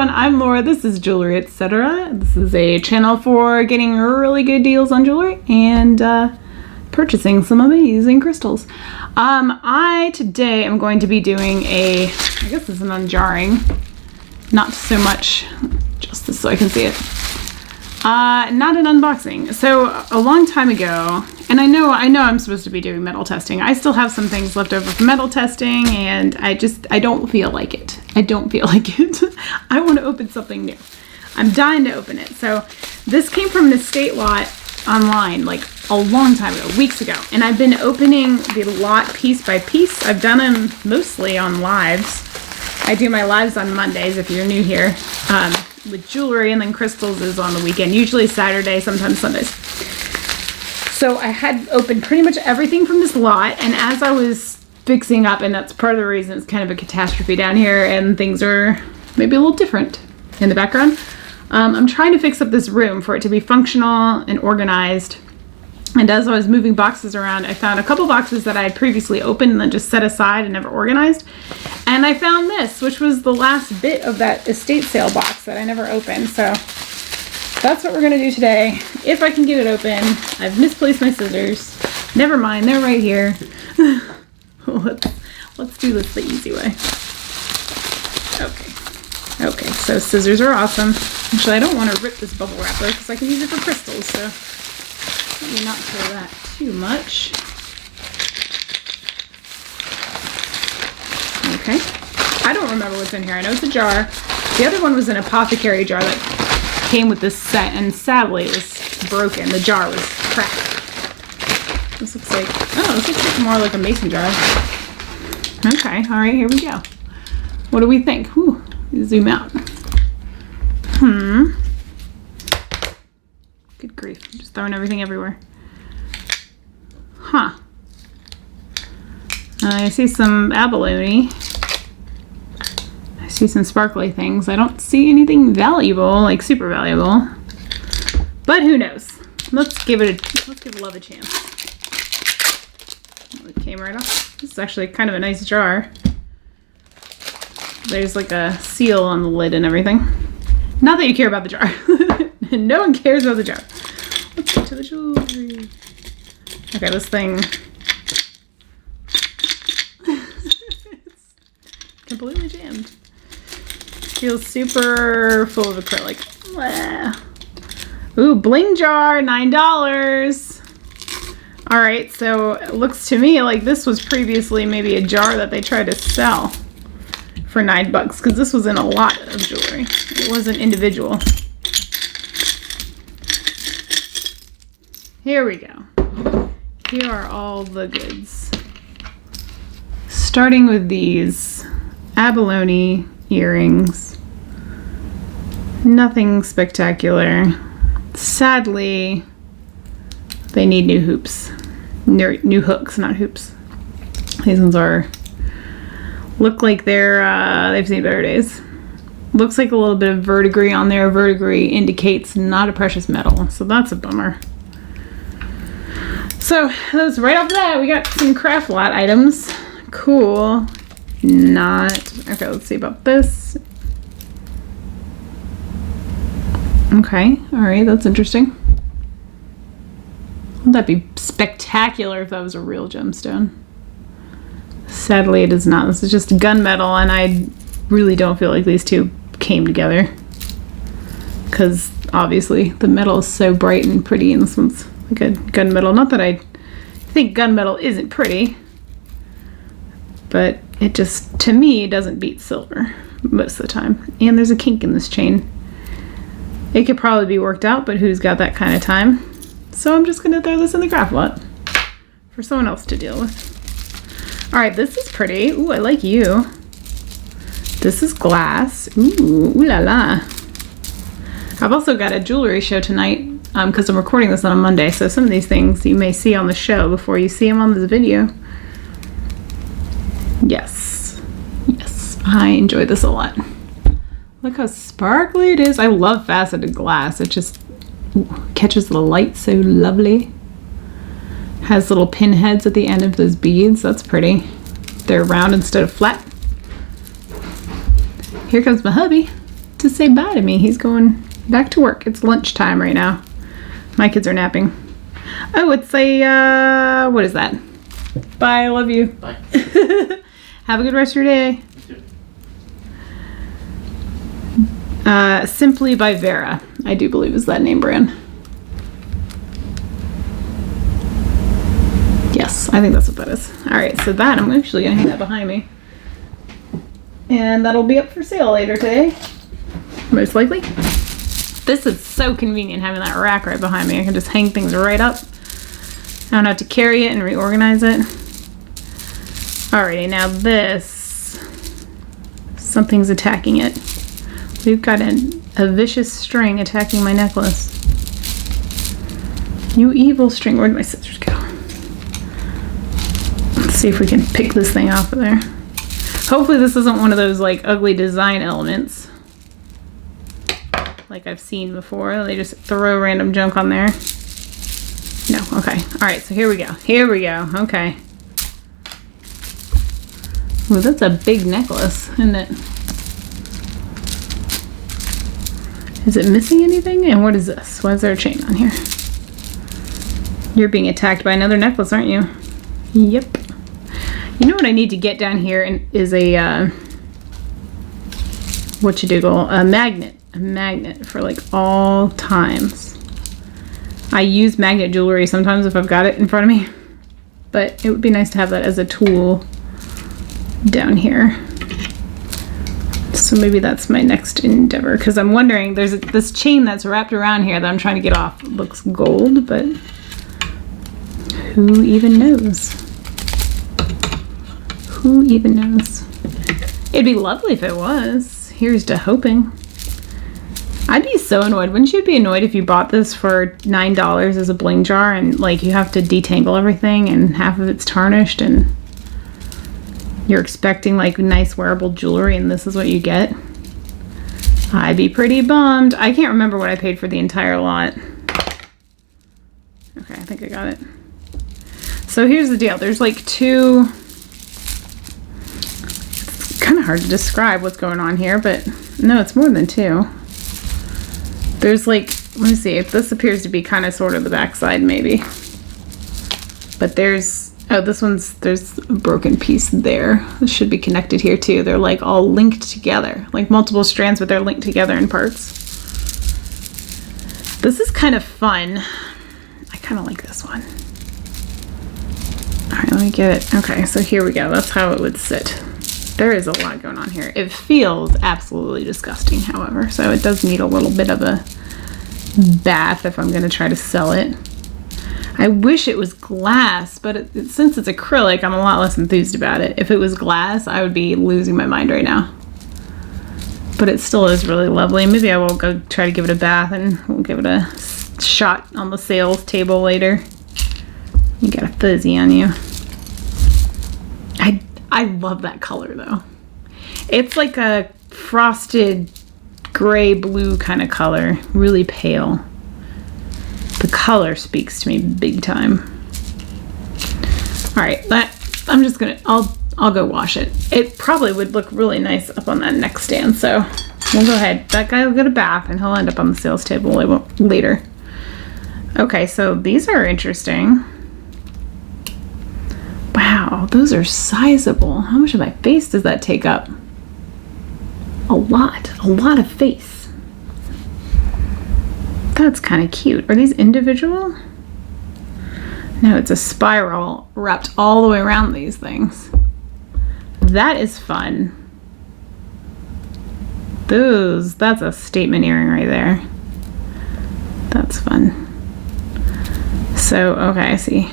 everyone, I'm Laura. This is Jewelry Etc. This is a channel for getting really good deals on jewelry and purchasing some amazing crystals. Today am going to be doing I guess this is an unjarring, not so much, just so I can see it. Not an unboxing. So a long time ago, and I know I'm supposed to be doing metal testing. I still have some things left over from metal testing, and I don't feel like it. I don't feel like it. I want to open something new. I'm dying to open it. So this came from an estate lot online like a long time ago, weeks ago. And I've been opening the lot piece by piece. I've done them mostly on lives. I do my lives on Mondays if you're new here. With jewelry, and then crystals is on the weekend, usually Saturday, sometimes Sundays. So I had opened pretty much everything from this lot, and as I was fixing up, and that's part of the reason it's kind of a catastrophe down here and things are maybe a little different in the background, I'm trying to fix up this room for it to be functional and organized. And as I was moving boxes around, I found a couple boxes that I had previously opened and then just set aside and never organized. And I found this, which was the last bit of that estate sale box that I never opened. So that's what we're gonna do today. If I can get it open. I've misplaced my scissors. Never mind, they're right here. Let's do this the easy way. Okay, so scissors are awesome. Actually, I don't want to rip this bubble wrapper because I can use it for crystals, so let me not throw that too much. Okay. I don't remember what's in here. I know it's a jar. The other one was an apothecary jar that came with this set, and sadly it was broken. The jar was cracked. This looks like more like a mason jar. Okay, all right, here we go. What do we think? Whew, zoom out. Good grief, I'm just throwing everything everywhere. Huh. I see some abalone. I see some sparkly things. I don't see anything valuable, like super valuable. But who knows? Let's give love a chance. It came right off. This is actually kind of a nice jar. There's like a seal on the lid and everything. Not that you care about the jar. No one cares about the jar. Let's get to the jewelry. Okay, this thing. It's completely jammed. Feels super full of acrylic. Ooh, bling jar, $9. All right, so it looks to me like this was previously maybe a jar that they tried to sell for $9 because this was in a lot of jewelry. It wasn't individual. Here we go. Here are all the goods. Starting with these abalone earrings. Nothing spectacular. Sadly, they need new hoops. New hooks, not hoops. These ones look like they've seen better days. Looks like a little bit of verdigris on there. Verdigris indicates not a precious metal, so that's a bummer. So that's right off the bat, we got some craft lot items. Cool. Okay, let's see about this. Okay, all right, that's interesting. Wouldn't that be spectacular if that was a real gemstone? Sadly, it is not. This is just gunmetal, and I really don't feel like these two came together. Because obviously the metal is so bright and pretty, and this one's like a gunmetal. Not that I think gunmetal isn't pretty, but it just, to me, doesn't beat silver most of the time. And there's a kink in this chain. It could probably be worked out, but who's got that kind of time? So I'm just gonna throw this in the craft lot for someone else to deal with. All right, this is pretty. Ooh, I like you. This is glass. Ooh la la. I've also got a jewelry show tonight because I'm recording this on a Monday, so some of these things you may see on the show before you see them on this video. Yes, I enjoy this a lot. Look how sparkly it is. I love faceted glass. It just catches the light so lovely. Has little pin heads at the end of those beads. That's pretty. They're round instead of flat. Here comes my hubby. to say bye to me. He's going back to work. It's lunchtime right now. My kids are napping. Oh, it's a, what is that? Bye, I love you. Bye. Have a good rest of your day. Simply by Vera, I do believe is that name brand. Yes, I think that's what that is. All right, so that, I'm actually gonna hang that behind me. And that'll be up for sale later today, most likely. This is so convenient having that rack right behind me. I can just hang things right up. I don't have to carry it and reorganize it. Alrighty, now this, something's attacking it. We've got a vicious string attacking my necklace. You evil string. Where'd my scissors go? Let's see if we can pick this thing off of there. Hopefully this isn't one of those like ugly design elements like I've seen before. They just throw random junk on there. No, okay. Alright, so here we go. Here we go. Okay. Ooh, that's a big necklace, isn't it? Is it missing anything? And what is this? Why is there a chain on here? You're being attacked by another necklace, aren't you? Yep. You know what I need to get down here is a, a magnet. A magnet for like all times. I use magnet jewelry sometimes if I've got it in front of me, but it would be nice to have that as a tool down here. So maybe that's my next endeavor, because I'm wondering, there's this chain that's wrapped around here that I'm trying to get off. It looks gold, but who even knows? Who even knows? It'd be lovely if it was. Here's to hoping. I'd be so annoyed. Wouldn't you be annoyed if you bought this for $9 as a bling jar and like you have to detangle everything and half of it's tarnished and you're expecting like nice wearable jewelry and this is what you get? I'd be pretty bummed. I can't remember what I paid for the entire lot. Okay, I think I got it. So here's the deal. There's like two... It's kind of hard to describe what's going on here, but no, it's more than two. There's like, let me see, if this appears to be kind of sort of the backside maybe. But there's, oh, this one's, there's a broken piece there. This should be connected here too. They're like all linked together, like multiple strands, but they're linked together in parts. This is kind of fun. I kind of like this one. All right, let me get it. Okay, so here we go. That's how it would sit. There is a lot going on here. It feels absolutely disgusting, however, so it does need a little bit of a bath if I'm going to try to sell it. I wish it was glass, but since it's acrylic, I'm a lot less enthused about it. If it was glass, I would be losing my mind right now. But it still is really lovely. Maybe I will go try to give it a bath and we'll give it a shot on the sales table later. You got a fuzzy on you. I love that color though. It's like a frosted gray blue kind of color, really pale. The color speaks to me big time. All right, I'm just gonna, I'll go wash it. It probably would look really nice up on that neck stand, so we'll go ahead. That guy will get a bath and he'll end up on the sales table later. Okay, so these are interesting. Wow, those are sizable. How much of my face does that take up? A lot of face. That's kind of cute. Are these individual? No, it's a spiral wrapped all the way around these things. That is fun. That's a statement earring right there. That's fun. So, okay, I see.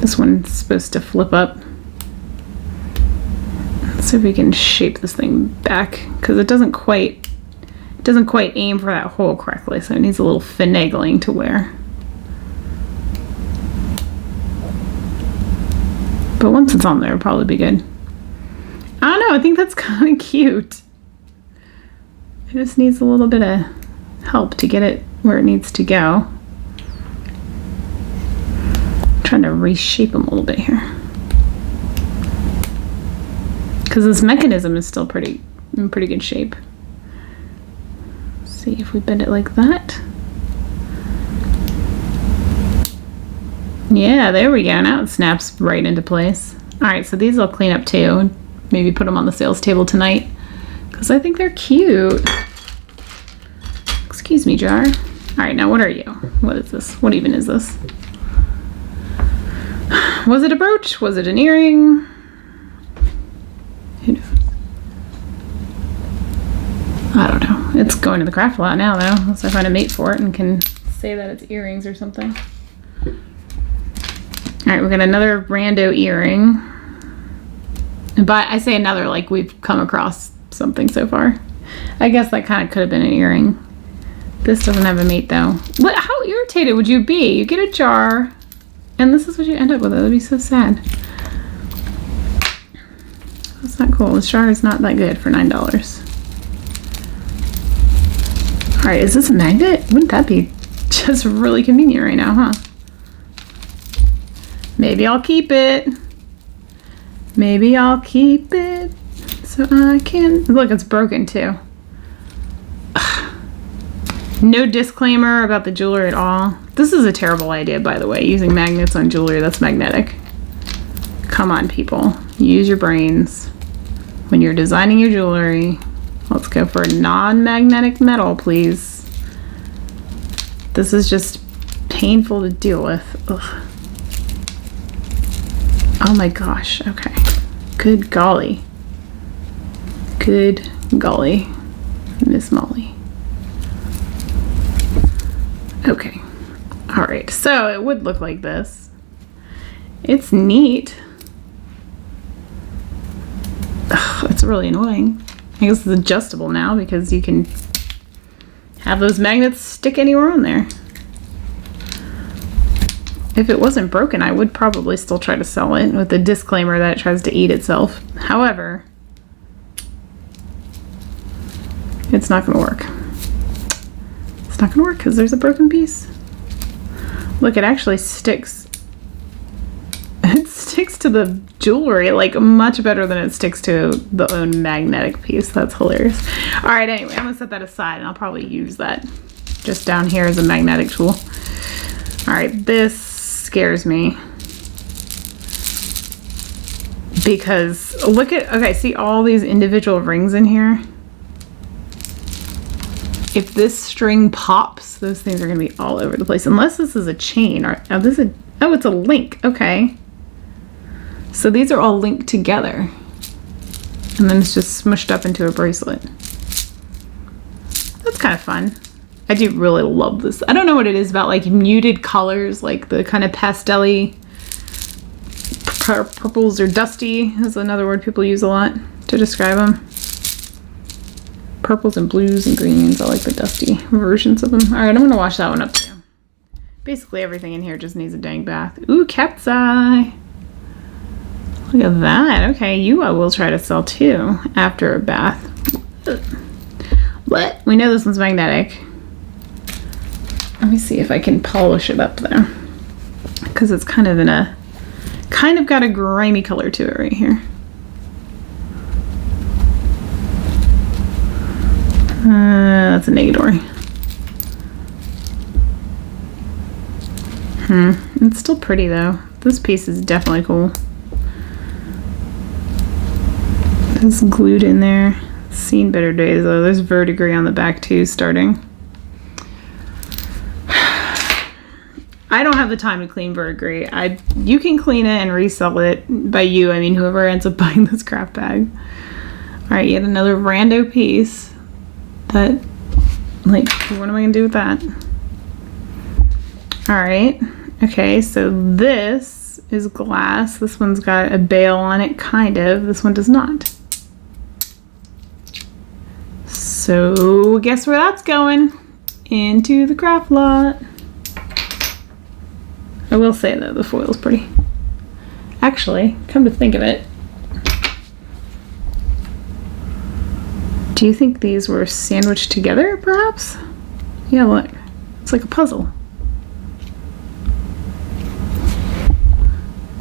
This one's supposed to flip up. Let's see if we can shape this thing back, because it doesn't quite aim for that hole correctly, so it needs a little finagling to wear. But once it's on there, it'll probably be good. I don't know, I think that's kind of cute. It just needs a little bit of help to get it where it needs to go. Trying to reshape them a little bit here, because this mechanism is still in pretty good shape. see if we bend it like that. Yeah, there we go. Now it snaps right into place. All right, so these I'll clean up too. Maybe put them on the sales table tonight because I think they're cute. Excuse me, jar. All right, now what are you? What is this? What even is this? Was it a brooch? Was it an earring? Who knows? I don't know. It's going to the craft lot now though, unless I find a mate for it and can say that it's earrings or something. All right, we got another rando earring. And by I say another, like we've come across something so far. I guess that kind of could have been an earring. This doesn't have a mate though. What? How irritated would you be? You get a jar, and this is what you end up with. That'd be so sad. That's not cool. This jar is not that good for $9. All right, is this a magnet? Wouldn't that be just really convenient right now, huh? Maybe I'll keep it. Maybe I'll keep it so I can... Look, it's broken too. Ugh. No disclaimer about the jewelry at all. This is a terrible idea, by the way, using magnets on jewelry that's magnetic. Come on, people. Use your brains. When you're designing your jewelry, let's go for a non-magnetic metal, please. This is just painful to deal with. Ugh. Oh my gosh, okay. Good golly. Good golly, Miss Molly. Okay, all right, so it would look like this. It's neat. Ugh, it's really annoying. I guess it's adjustable now because you can have those magnets stick anywhere on there. If it wasn't broken, I would probably still try to sell it with the disclaimer that it tries to eat itself. However, it's not going to work. It's not going to work because there's a broken piece. Look, it actually sticks. It sticks to the jewelry like much better than it sticks to the own magnetic piece. That's hilarious. All right, anyway, I'm going to set that aside and I'll probably use that just down here as a magnetic tool. All right, this scares me because look at, okay, see all these individual rings in here? If this string pops, those things are gonna be all over the place, unless this is a chain or, oh, this is, oh, it's a link, okay. So these are all linked together and then it's just smushed up into a bracelet. That's kind of fun. I do really love this. I don't know what it is about like muted colors, like the kind of pastel-y purples, or dusty is another word people use a lot to describe them. Purples and blues and greens. I like the dusty versions of them. All right, I'm gonna wash that one up too. Basically everything in here just needs a dang bath. Ooh, cat's eye. Look at that. Okay, you I will try to sell too after a bath. What? We know this one's magnetic. Let me see if I can polish it up though, because it's kind of in a, kind of got a grimy color to it right here. That's a negatory. It's still pretty though. This piece is definitely cool. It's glued in there. Seen better days though. There's verdigris on the back too starting. I don't have the time to clean verdigris. You can clean it and resell it. By you, I mean whoever ends up buying this craft bag. All right, yet another rando piece. That, like, what am I gonna do with that? All right, okay, so this is glass. This one's got a bail on it, kind of. This one does not. So guess where that's going? Into the craft lot. I will say though, the foil's pretty. Actually, come to think of it, do you think these were sandwiched together, perhaps? Yeah, look, it's like a puzzle.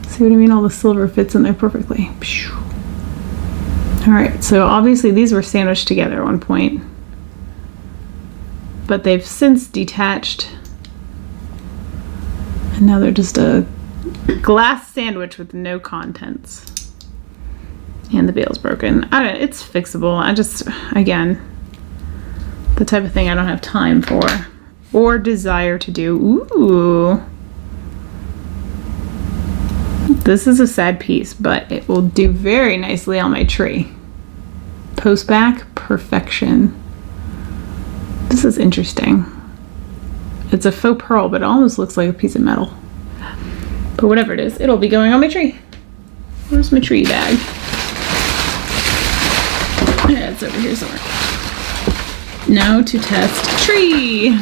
See what I mean? All the silver fits in there perfectly. All right, so obviously these were sandwiched together at one point. but they've since detached. And now they're just a glass sandwich with no contents. And the bail's broken. I don't, it's fixable. I just, again, the type of thing I don't have time for or desire to do. Ooh. This is a sad piece, but it will do very nicely on my tree. Post back, perfection. This is interesting. It's a faux pearl, but it almost looks like a piece of metal. But whatever it is, it'll be going on my tree. Where's my tree bag? Yeah, it's over here somewhere. Now to test tree.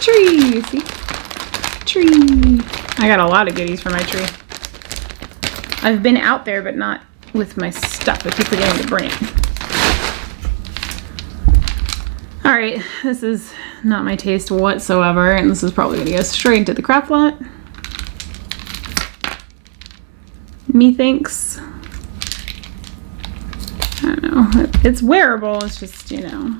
Tree, see? Tree. I got a lot of goodies for my tree. I've been out there, but not with my stuff. I keep forgetting to bring it. All right, this is not my taste whatsoever, and this is probably gonna go straight into the craft lot. Methinks. I don't know. It's wearable. It's just, you know,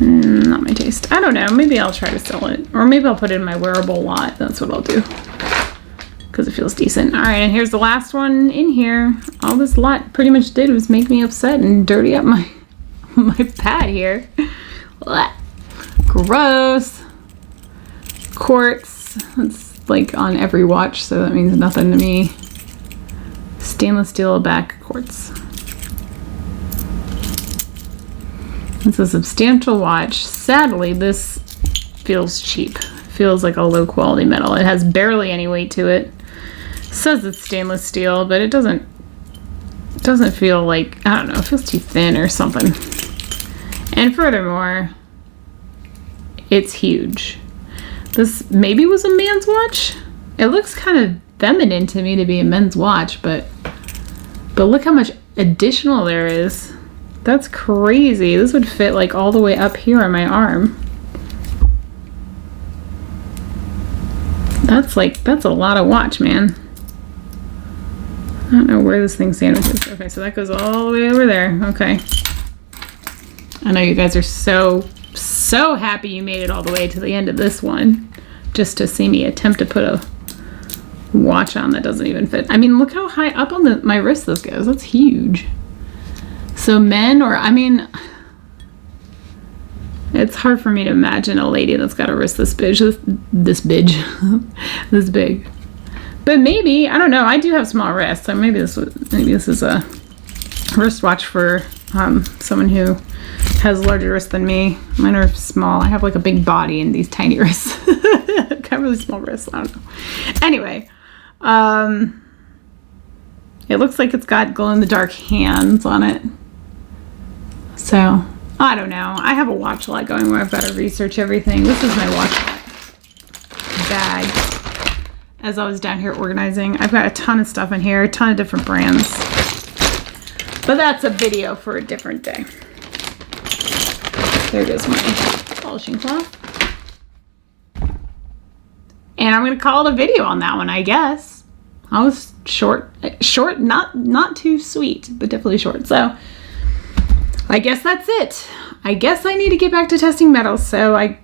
not my taste. I don't know. Maybe I'll try to sell it, or maybe I'll put it in my wearable lot. That's what I'll do, because it feels decent. All right, and here's the last one in here. All this lot pretty much did was make me upset and dirty up my pad here. Blech. Gross. Quartz. It's like on every watch, so that means nothing to me. Stainless steel back quartz. It's a substantial watch. Sadly, this feels cheap. Feels like a low quality metal. It has barely any weight to it. It says it's stainless steel, but it doesn't feel like, I don't know, it feels too thin or something. And furthermore, it's huge. This maybe was a man's watch. It looks kind of feminine to me to be a men's watch, but look how much additional there is. That's crazy. This would fit like all the way up here on my arm. That's a lot of watch, man. I don't know where this thing sandwiches. Okay, so that goes all the way over there. Okay. I know you guys are so happy you made it all the way to the end of this one just to see me attempt to put a watch on that doesn't even fit. I mean, look how high up on my wrist this goes. That's huge. So men, or I mean, it's hard for me to imagine a lady that's got a wrist this big, this big. But maybe, I don't know. I do have small wrists, so maybe this is a wristwatch for someone who has larger wrists than me. Mine are small. I have like a big body and these tiny wrists. Got really small wrists. I don't know. Anyway, it looks like it's got glow-in-the-dark hands on it. So, I don't know. I have a watch lot going where I've got to research everything. This is my watch bag. As I was down here organizing, I've got a ton of stuff in here, a ton of different brands. But that's a video for a different day. There goes my polishing cloth. And I'm going to call it a video on that one, I guess. I was short, not too sweet, but definitely short. So I guess that's it. I guess I need to get back to testing metals. So I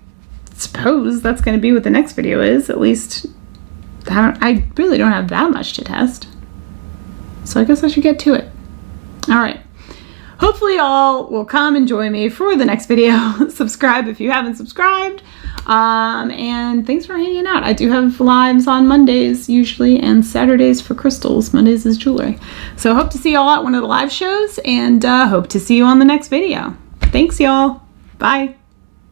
suppose that's going to be what the next video is. At least I really don't have that much to test. So I guess I should get to it. All right. Hopefully y'all will come and join me for the next video. Subscribe if you haven't subscribed. And thanks for hanging out. I do have lives on Mondays usually and Saturdays for crystals. Mondays is jewelry. So hope to see y'all at one of the live shows and hope to see you on the next video. Thanks y'all. Bye.